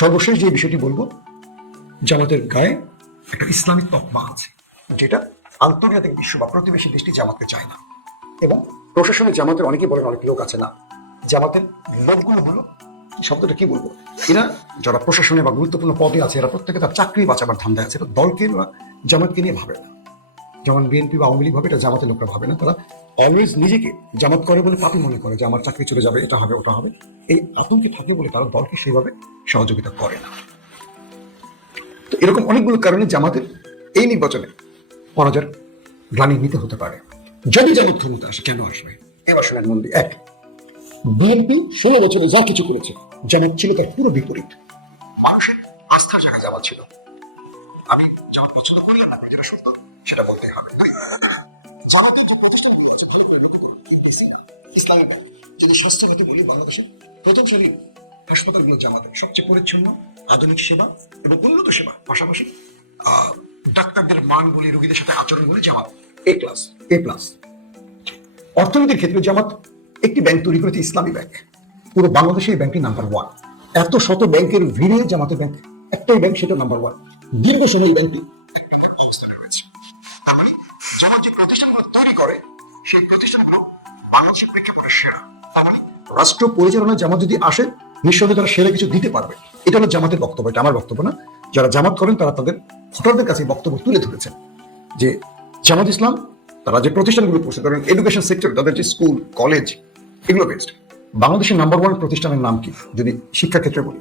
সর্বশেষ যে বিষয়টি বলবো, জামাতের গায়ে একটা ইসলামিক তকমা আছে, যেটা আন্তর্জাতিক বিশ্ব বা প্রতিবেশী দেশটি জামাতকে চায় না। এবং প্রশাসনে জামাতের অনেকেই বলেন অনেক লোক আছে না, জামাতের লোকগুলো হলো, শব্দটা কি বলবো, এরা যারা প্রশাসনে বা গুরুত্বপূর্ণ পদে আছে, এরা প্রত্যেকে তার চাকরি বাঁচাবার ধান্দায় আছে, এটা দলকে বা জামাতকে নিয়ে ভাবে না। যেমন বিএনপি বা আওয়ামী লীগ ভাবে, এটা জামাতের লোকরা ভাবে না। তারা অলওয়েজ নিজেকে জামাত করে বলে পাপি মনে করে যে আমার চাকরি চলে যাবে, এটা হবে, ওটা হবে, এই আতঙ্কে থাকে বলে তারা দলকে সেইভাবে সহযোগিতা করে না। তো এরকম অনেকগুলো কারণে জামাতের এই নির্বাচনে পরাজয়ের গ্লানি নিতে হতে পারে। যদি জামাত ক্ষমতা আসে, কেন আসবে এবার শোনেন মন দিয়ে। 1, বিএনপি 16 বছরে যা কিছু করেছে জামাত ছিল তার পুরো বিপরীত। মানুষের আস্থার জায়গা জামাত ছিল। আমি জামাত পছন্দ করলাম না, যেটা সত্য সেটা বলতেই হবে। জামাতের যে প্রতিষ্ঠানগুলো আছে ভালো করে লক্ষ্য করুন, ইসলামী ব্যাংক, যদি স্বাস্থ্য খাতে বলি, বাংলাদেশের প্রথম শ্রেণীর হাসপাতালগুলো জামাতের, সবচেয়ে পরিচ্ছন্ন, আধুনিক সেবা এবং উন্নত সেবা, পাশাপাশি ডাক্তারদের মান বলি, রোগীদের সাথে আচরণ বলি, জামাত A+, A+। অর্থনীতির ক্ষেত্রে জামাত একটি ব্যাংক তৈরি করেছে, ইসলামী ব্যাংক। পুরো বাংলাদেশে এই ব্যাংকটি নাম্বার 1। এত শত ব্যাংকের ভিড়ে জামাতের ব্যাংক একটাই ব্যাংক, সেটা নাম্বার 1। দীর্ঘ সময় এই ব্যাংকটি অবস্থানে রয়েছে। তার মানে জামাত যে প্রতিষ্ঠানগুলো তৈরি করে সেই প্রতিষ্ঠানগুলো বাংলাদেশের প্রেক্ষাপটে সেরা। তার মানে রাষ্ট্র পরিচালনায় জামাত যদি আসে, নিঃসন্দেহে তারা সেরা কিছু দিতে পারবে। এটা হলো জামাতের বক্তব্য, এটা আমার বক্তব্য না। যারা জামাত করেন তারা তাদের ভোটারদের কাছে বক্তব্য তুলে ধরেছেন যে জামাত ইসলাম তারা যে প্রতিষ্ঠানগুলো করছে, ধরেন এডুকেশন সেক্টর, তাদের যে স্কুল কলেজ এগুলো বেস্ট। বাংলাদেশের নাম্বার 1 প্রতিষ্ঠানের নাম কি যদি শিক্ষা ক্ষেত্রে বলি?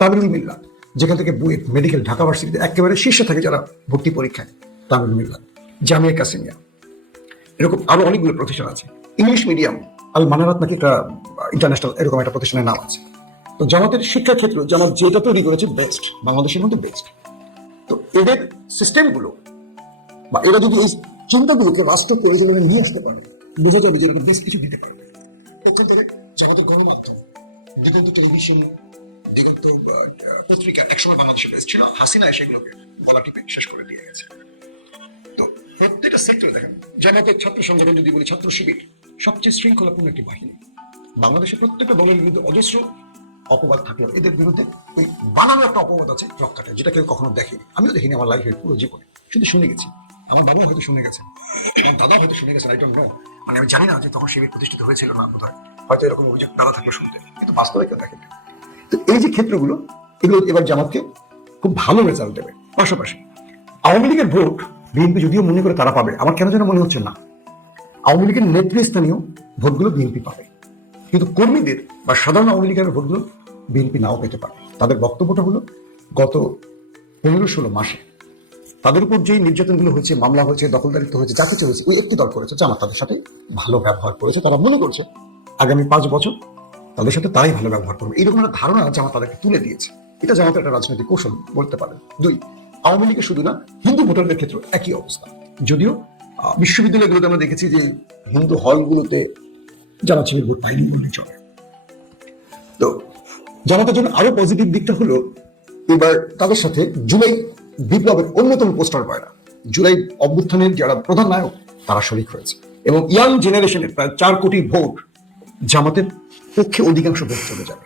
তামিলুল মিল্লাত, যেখান থেকে বুয়েট মেডিকেল ঢাকা ভার্সিটিতে একেবারে শীর্ষে থাকে যারা ভর্তি পরীক্ষায়, তামিলুল মিল্লাত। জামিয়া কাসিমিয়া, এরকম আরো অনেকগুলো প্রতিষ্ঠান আছে। ইংলিশ মিডিয়াম আল মানারাত নাকি একটা ইন্টারন্যাশনাল এরকম একটা প্রতিষ্ঠানের নাম আছে। তো জামাতের শিক্ষা ক্ষেত্র জামাত যেটা তৈরি করেছে বেস্ট, বাংলাদেশের মধ্যে বেস্ট। তো এদের সিস্টেমগুলো বা এরা যদি এই চিন্তাগুলোকে রাষ্ট্র পরিচালনায় নিয়ে আসতে পারে, বোঝা যাবে যে এরা বেশ কিছু দিতে পারবে। পক্ষান্তরে জামাতের গণমাধ্যম, দিগন্ত টেলিভিশন, দিগন্ত পত্রিকা একসময় বাংলাদেশে বেস্ট ছিল, হাসিনা সেগুলোকে গলা টিপে শেষ করে দিয়ে গেছে। তো প্রত্যেকটা সেক্টরে দেখেন, জামাতের ছাত্র সংগঠন যদি বলি, ছাত্র শিবির সবচেয়ে শৃঙ্খলাপূর্ণ একটি বাহিনী। বাংলাদেশের প্রত্যেকটা দলের বিরুদ্ধে অজস্র অপবাদ থাকলেও এদের বিরুদ্ধে ওই বানানো একটা অপবাদ আছে রক্ষাটা, যেটা কেউ কখনো দেখেনি। আমিও দেখিনি আমার লাইফের পুরো জীবনে, শুধু শুনে গেছি। আমার বাবা হয়তো শুনে গেছেন, আমার দাদা হয়তো শুনে গেছেন, আই ডোন্ট নো। মানে আমি জানি না যে তখন শিবির প্রতিষ্ঠিত হয়েছিল না, বোধ হয় হয়তো এরকম অভিযোগ দাদা থাকলে শুনতেন, কিন্তু বাস্তবে কেউ দেখেন। তো এই যে ক্ষেত্রগুলো, এগুলো এবার জামাতকে খুব ভালো রেজাল্ট দেবে। পাশাপাশি আওয়ামী লীগের ভোট বিএনপি যদিও মনে করে তারা পাবে, আমার কেন যেন মনে হচ্ছে না। আওয়ামী লীগের নেতৃস্থানীয় ভোটগুলো বিএনপি পাবে, কিন্তু কর্মীদের বা সাধারণ আওয়ামী লীগের ভোটগুলো বিএনপি নাও পেতে পারে। তাদের বক্তব্যটা হলো গত 15-16 মাসে তাদের উপর যে নির্যাতনগুলো হয়েছে, মামলা হয়েছে, দখলদারিত্ব হয়েছে, যা কিছু হয়েছে, ওই একটি দল করেছে জামাত তাদের সাথে ভালো ব্যবহার করেছে। তারা মনে করছে আগামী 5 বছর তাদের সাথে তারাই ভালো ব্যবহার করবে, এরকম একটা ধারণা জামাত তাদেরকে তুলে দিয়েছে। এটা জামাতের একটা রাজনৈতিক কৌশল বলতে পারেন। 2, আওয়ামী লীগের শুধু না, হিন্দু ভোটারদের ক্ষেত্রে একই অবস্থা। যদিও বিশ্ববিদ্যালয়গুলোতে আমরা দেখেছি যে হিন্দু হলগুলোতে জামাত শিবির ভোট পাইনি বললেই চলে। তো জামাতের জন্য আরো পজিটিভ দিকটা হলো এবার তাদের সাথে জুলাই বিপ্লবের অন্যতম পোস্টার বয়রা, জুলাই অভ্যুত্থানের যারা প্রধান নায়ক তারা শরিক হয়েছে, এবং ইয়াং জেনারেশনের প্রায় 4 কোটি ভোট জামাতের পক্ষে অধিকাংশ ভোট চলে যাবে।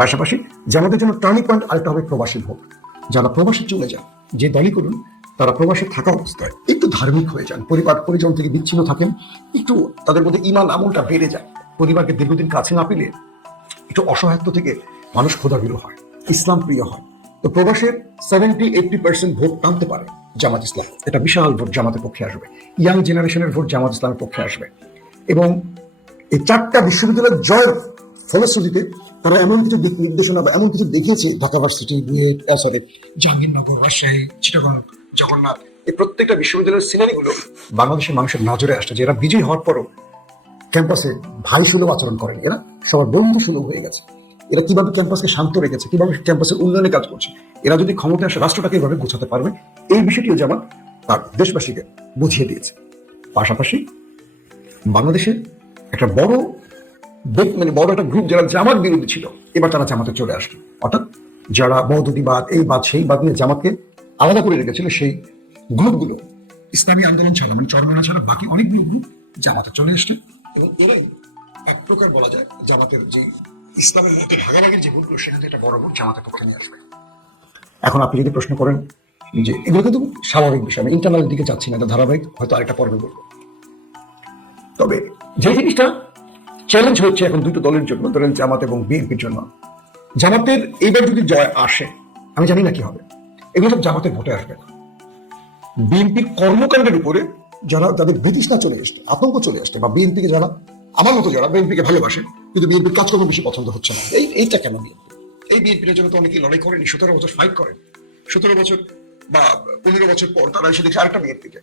পাশাপাশি জামাতের জন্য টার্নিং পয়েন্ট আরেকটা হবে প্রবাসী ভোট। যারা প্রবাসে চলে যান, যে দলই করুন, তারা প্রবাসে থাকা অবস্থায় একটু ধার্মিক হয়ে যান, পরিবার পরিজন থেকে বিচ্ছিন্ন থাকেন, একটু তাদের মধ্যে ঈমান আমলটা বেড়ে যায়, পরিবারকে দীর্ঘদিন কাছে না পেলে একটু অসহায়ত্ব থেকে মানুষ খোদাভীরু হয়, ইসলাম প্রিয় হয়। তো প্রবাসের 70-80% ভোট টানতে পারে জামাত ইসলাম। এটা বিশাল ভোট জামাতের পক্ষে আসবে, ইয়াং জেনারেশনের ভোট জামাত ইসলামের পক্ষে আসবে। এবং এই 4টা বিশ্ববিদ্যালয়ের জয়ের ফলশ্রুতিতে তারা এমন কিছু দিক নির্দেশনা বা এমন কিছু দেখিয়েছে, ঢাকা ভার্সিটি, বুয়েট, জাহাঙ্গীরনগর, রাজশাহী, চিটাগং, জগন্নাথ, এই প্রত্যেকটা বিশ্ববিদ্যালয়ের সিনারিগুলো বাংলাদেশের মানুষের নজরে আসছে, যে এরা বিজয়ী হওয়ার পরও ক্যাম্পাসে ভাই সুলভ আচরণ করেন, এরা সবার বন্ধু সুলভ হয়ে গেছে। এরা কিভাবে ক্যাম্পাসকে শান্ত রেখেছে, কিভাবে ক্যাম্পাসের উন্নয়নে কাজ করছে, এরা যদি ক্ষমতায় আসে রাষ্ট্রটাকে এভাবে গোছাতে পারবে, এই বিষয়টিও যেমন তার দেশবাসীকে বুঝিয়ে দিয়েছে। পাশাপাশি বাংলাদেশে একটা বড় একটা গ্রুপ যারা জামাত বিরোধী ছিল, এবার তারা জামাতে চলে আসবে। অর্থাৎ যারা মওদুদিবাদ, এই বাদ সেই বাদ নিয়ে জামাতকে আলাদা করে রেখেছিল, সেই গ্রুপগুলো ইসলামী আন্দোলন ছাড়া, মানে চরমনা ছাড়া বাকি অনেকগুলো গ্রুপ জামাতে চলে আসছে। এবং এরাই এক প্রকার বলা যায় জামাতের যে ইসলামের মধ্যে ভাগাভাগির যে ভোটগুলো, সেখান থেকে একটা বড় ভোট জামাতের পক্ষে নিয়ে আসবে। এখন আপনি যদি প্রশ্ন করেন যে এগুলো কিন্তু স্বাভাবিক বিষয়, আমি ইন্টারনাল দিকে যাচ্ছি না, এটা ধারাবাহিক, হয়তো আরেকটা পর্বে বলবো। তবে যে জিনিসটা চ্যালেঞ্জ হচ্ছে এখন দুটো দলের জন্য, ধরেন জামাত এবং বিএনপির জন্য, জামাতের এইবার যদি জয় আসে, আমি জানি না কি হবে, এগুলো সব জামাতের ভোটে আসবে না। বিএনপির কর্মকাণ্ডের উপরে যারা যাদের ব্রিটিশনা চলে আসছে, আতঙ্ক চলে আসছে, বা বিএনপিকে যারা আমার মতো যারা বিএনপিকে ভালোবাসে কিন্তু বিএনপির কাজকর্ম বেশি পছন্দ হচ্ছে না, এইটা কেন বিএনপি? এই বিএনপির জন্য তো অনেকেই লড়াই করেনি, 17 বছর ফাইট করেন, 17 বছর বা 15 বছর পর তারা এসে দেখছে আরেকটা বিএনপিকে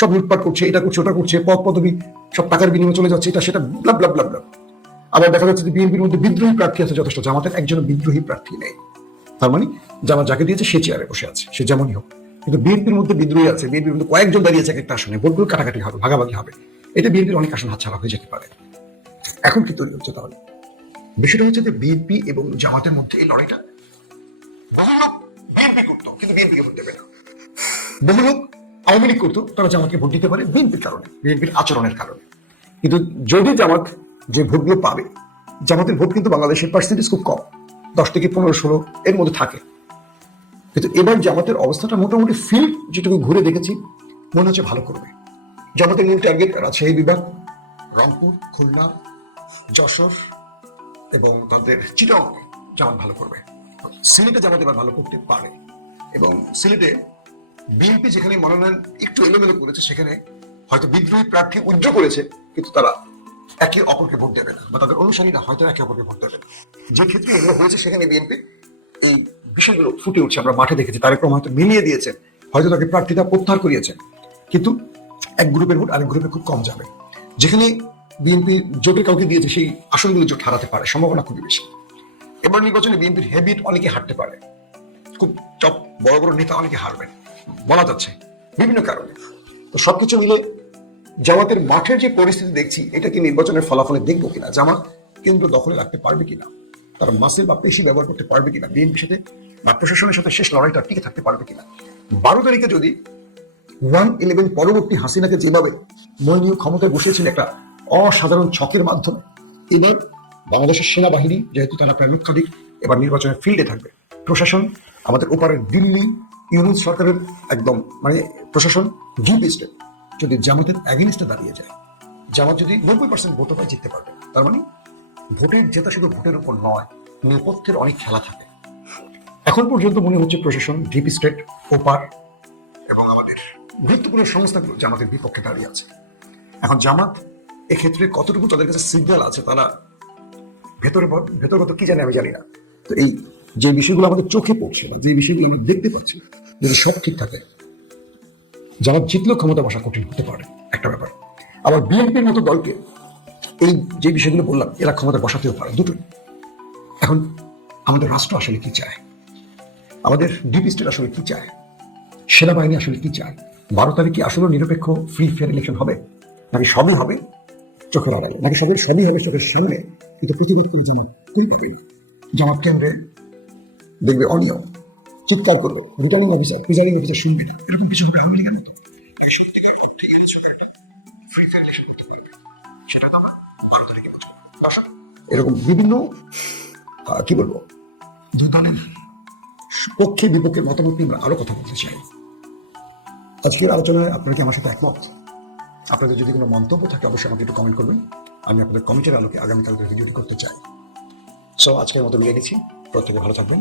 সব লুটপাট করছে, এটা করছে, ওটা করছে, পদ পদবি সব টাকার বিনিময়ে চলে যাচ্ছে, এটা সেটা ব্লা ব্লা ব্লা ব্লা। আবার দেখা যাচ্ছে যে বিএনপির মধ্যে বিদ্রোহী প্রার্থী আছে যথেষ্ট, জামাতের একজন বিদ্রোহী প্রার্থী নেই। তার মানে জামাত যাকে দিয়েছে সে চেয়ারে বসে আছে, সে যেমনই হোক। কিন্তু বিএনপির মধ্যে বিদ্রোহী আছে, বিএনপির মধ্যে কয়েকজন দাঁড়িয়েছে একটা আসনে, ভোটগুলো কাটাকাটি হবে, ভাগাভাগি হবে, এটা বিএনপির অনেক আসন হাতছাড়া হয়ে যেতে পারে। এখন কি তৈরি হচ্ছে তাহলে? বিষয়টা হচ্ছে যে বিএনপি এবং জামাতের মধ্যে এই লড়াইটা বহু লোক বিএনপি করতো, কিন্তু বিএনপিকে ভোট দেবে না। বহু লোক আওয়ামী লীগ করতো, তারা জামাতকে ভোট দিতে পারে বিএনপির কারণে, বিএনপির আচরণের কারণে। কিন্তু যদি জামাত যে ভোটগুলো পাবে, জামাতের ভোট কিন্তু বাংলাদেশের পার্সেন্টেজ খুব কম, 10 থেকে 15-16 এর মধ্যে থাকে। কিন্তু এবার জামাতের অবস্থাটা মোটামুটি ফিল যেটুকু ঘুরে দেখেছি মনে হচ্ছে ভালো করবে। জামাতের মূল টার্গেট রাজশাহী বিভাগ, রংপুর, খুলনা, যশোর এবং তাদের চিটাগং জামাত ভালো করবে। সিলেটে জামাত এবার ভালো করতে পারে, এবং সিলেটে বিএনপি যেখানে মনোনয়ন একটু এলোমেলো করেছে সেখানে হয়তো বিদ্রোহী প্রার্থী উজ্জ্ব করেছে, কিন্তু তারা একে অপরকে ভোট দেবে না, বা তাদের অনুসারীরা হয়তো একে অপরকে ভোট দেবে না। যে ক্ষেত্রে এগুলো হয়েছে সেখানে বিএনপি এই বিষয়গুলো ফুটে উঠছে, আমরা মাঠে দেখেছি। তারেক রহমান হয়তো মিলিয়ে দিয়েছেন, হয়তো তাকে প্রার্থীতা প্রত্যাহার করিয়েছেন, কিন্তু এক গ্রুপের ভোট আরেক গ্রুপে খুব কম যাবে। যেখানে বিএনপি জোটে কাউকে দিয়েছে সেই আসনগুলো জোট হারাতে পারে, সম্ভাবনা খুবই বেশি। এবার নির্বাচনে বিএনপির হেভিট অনেকে হারতে পারে, খুব টপ বড় বড় নেতা অনেকে হারবেন বলা যাচ্ছে বিভিন্ন কারণে। তো সবকিছু মিলে জামাতের মাঠের যে পরিস্থিতি দেখছি, এটা কি নির্বাচনের ফলাফলে দেখবো কিনা, জামাত কেন্দ্র দখলে রাখতে পারবে কিনা, তারা মাসেল বা পেশি ব্যবহার করতে পারবে কিনা, বিএনপির সাথে বা প্রশাসনের সাথে শেষ লড়াইটা টিকে থাকতে পারবে কিনা। 12 তারিখে যদি 1/11 পরবর্তী হাসিনাকে যেভাবে মইনীয় ক্ষমতায় বসিয়েছিল একটা অসাধারণ ছকের মাধ্যমে, এবার বাংলাদেশের সেনাবাহিনী যেহেতু তারা প্রায় লক্ষাধিক এবার নির্বাচনের ফিল্ডে থাকবে, প্রশাসন আমাদের ওপারের দিল্লি ইউনুস সরকারের একদম মানে প্রশাসন ডিপ স্টেট যদি জামাতের অ্যাগেনিস্টে দাঁড়িয়ে যায়, জামাত যদি 90% ভোটও পায় জিততে পারবে। তার মানে ভোটের জেতা শুধু ভোটের উপর নয়, নেপথ্যের অনেক খেলা থাকে। এখন পর্যন্ত মনে হচ্ছে প্রশাসন ডিপ স্টেট ওপার এবং আমাদের গুরুত্বপূর্ণ সংস্থাগুলো জামাতের বিপক্ষে দাঁড়িয়ে আছে। এখন জামাত এক্ষেত্রে কতটুকু তাদের কাছে সিগন্যাল আছে, তারা ভেতরগত কি জানে আমি জানি না। তো এই যে বিষয়গুলো আমাদের চোখে পড়ছে বা যে বিষয়গুলো আমরা দেখতে পাচ্ছি, যদি সব ঠিক থাকে জামাত জিতলেও ক্ষমতা বসা কঠিন হতে পারে একটা ব্যাপার। আবার বিএনপির মতো দলকে এই যে বিষয়গুলো বললাম এরা ক্ষমতা বসাতেও পারে, দুটোই। এখন আমাদের রাষ্ট্র আসলে কি চায়, আমাদের ডিপ স্টেট আসলে কি চায়, সেনাবাহিনী আসলে কি চায়, 12 তারিখে আসলে নিরপেক্ষ ফ্রি ফেয়ার ইলেকশন হবে, নাকি সবই হবে চোখের আড়ালে, নাকি সবই হবে চোখের সামনে কিন্তু প্রতিবাদ করে জামাত তৈরি হবে না। জামাত কেন্দ্রে দেখবে অনিয়ম, চিৎকার করবে, রিটার্নিং অফিসার প্রিজাইডিং অফিসার শুনবে না, এরকম কিছু হবে আওয়ামী লীগের মতো। সেটা তো আমরা 12 তারিখে এরকম বিভিন্ন কি বলবো পক্ষে বিপক্ষে মতামত নিয়ে আমরা আরো কথা বলতে চাই। আজকের আলোচনায় আপনারা কি আমার সাথে একমত? আপনাদের যদি কোনো মন্তব্য থাকে অবশ্যই আমাকে একটু কমেন্ট করবেন, আমি আপনাদের কমেন্টের আলোকে আগামীকাল ভিডিওটি করতে চাই। সো আজকের মতো নিয়ে নিচ্ছি, প্রত্যেকে ভালো থাকবেন,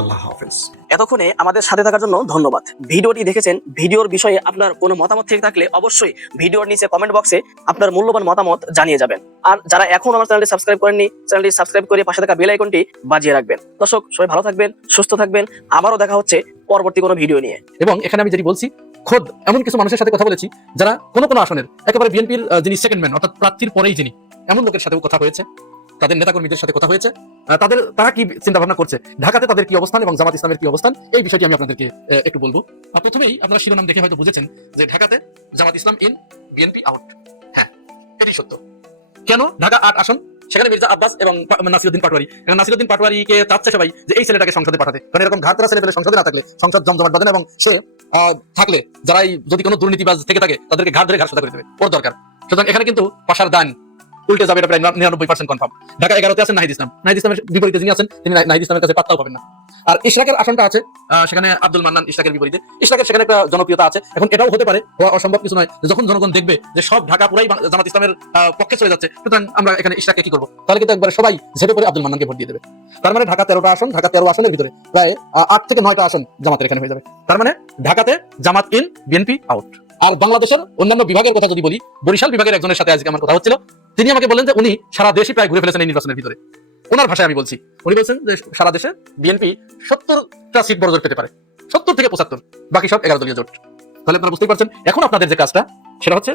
আল্লাহ হাফেজ। এতক্ষণে আমাদের সাথে থাকার জন্য ধন্যবাদ। ভিডিওটি দেখেছেন, ভিডিওর বিষয়ে আপনার কোনো মতামত থেকে থাকলে অবশ্যই ভিডিওর নিচে কমেন্ট বক্সে আপনার মূল্যবান মতামত জানিয়ে যাবেন। আর যারা এখন আমার চ্যানেলটি সাবস্ক্রাইব করেননি, চ্যানেলটি সাবস্ক্রাইব করে পাশে থাকা বেল আইকনটি বাজিয়ে রাখবেন। দর্শক সবাই ভালো থাকবেন, সুস্থ থাকবেন, আবারও দেখা হচ্ছে পরবর্তী কোনো ভিডিও নিয়ে। এবং এখানে আমি যেটি বলছি, খোদ এমন কিছু মানুষের সাথে কথা বলেছি যারা কোনো আসনের একেবারে বিএনপির যিনি সেকেন্ড ম্যান অর্থাৎ প্রার্থীর পরেই যিনি, এমন লোকের সাথেও কথা হয়েছে, তাদের নেতাকর্মীদের সাথে কথা হয়েছে, তারা কি চিন্তা ভাবনা করছে, ঢাকাতে তাদের কি অবস্থান এবং জামাত ইসলামের কি অবস্থান, এই বিষয়টি আমি আপনাদেরকে একটু বলবো। প্রথমেই আপনারা শিরোনাম দেখে হয়তো বুঝেছেন যে ঢাকাতে জামাত ইসলাম ইন, বিএনপি আউট। হ্যাঁ, এটি সত্য। কেন ঢাকা 8 আসন, সেখানে মির্জা আব্বাস এবং নাসিরউদ্দিন পাটোয়ারি, নাসিরউদ্দিন পাটোয়ারিকে চাচ্ছে সবাই যে এই ছেলেটাকে সংসদে পাঠাতে, কারণ এরকম ঘাটতরা ছেলে পেলে সংসদে না থাকলে সংসদ জমজমাট বাঁধে না, এবং সে থাকলে যারাই যদি কোনো দুর্নীতিবাজ থেকে থাকে তাদেরকে ঘাট ধরে ঘাট সোজা করে দেবে, ওর দরকার। সুতরাং এখানে কিন্তু পাশার দান উল্টে যাবে, এটা প্রায় 99% কনফার্ম। ঢাকা 11-তে আছেন নাহিদ ইসলাম, নাহিদ ইসলামের বিপরীতে যিনি আছেন তিনি নাহিদ ইসলামের কাছে পাত্তাও পাবেন না। আর ইশরাকের আসনটা আছে সেখানে আব্দুল মান্নান, ইশরাকের বিপরীতে। ইশরাকের সেখানে একটা জনপ্রিয়তা আছে। এখন এটাও হতে পারে, হওয়া অসম্ভব কিছু নয়, যখন জনগণ দেখবে যে সব ঢাকা পুরাই জামাত ইসলামের পক্ষে চলে যাচ্ছে, সুতরাং আমরা এখানে ইশরাককে কি করবো, তাহলে কিন্তু একবার সবাই ঝেপে পড়ে আব্দুল মান্নানকে ভোট দিয়ে দেবে। তার মানে ঢাকা 13টা আসন, ঢাকা 13 আসনের ভিতরে প্রায় 8 থেকে 9টা আসন জামাতের এখানে হয়ে যাবে। তার মানে ঢাকাতে জামাত ইন, বিএনপি আউট। আর বাংলাদেশের অন্যান্য বিভাগের কথা যদি বলি, বরিশাল বিভাগের একজনের সাথে আজকে আমার কথা হচ্ছিল, তিনি আমাকে বলেন যে উনি সারা দেশে প্রায় ঘুরে ফেলেছেন এই নির্বাচনের ভিতরে। ওনার ভাষায় আমি বলছি, উনি বলছেন যে সারা দেশে বিএনপি 70টা সিট বড় জোট পেতে পারে, 70 থেকে 75, বাকি সব 11 দলীয় জোট। তাহলে আপনারা বুঝতেই পারছেন এখন আপনাদের যে কাজটা সেটা হচ্ছে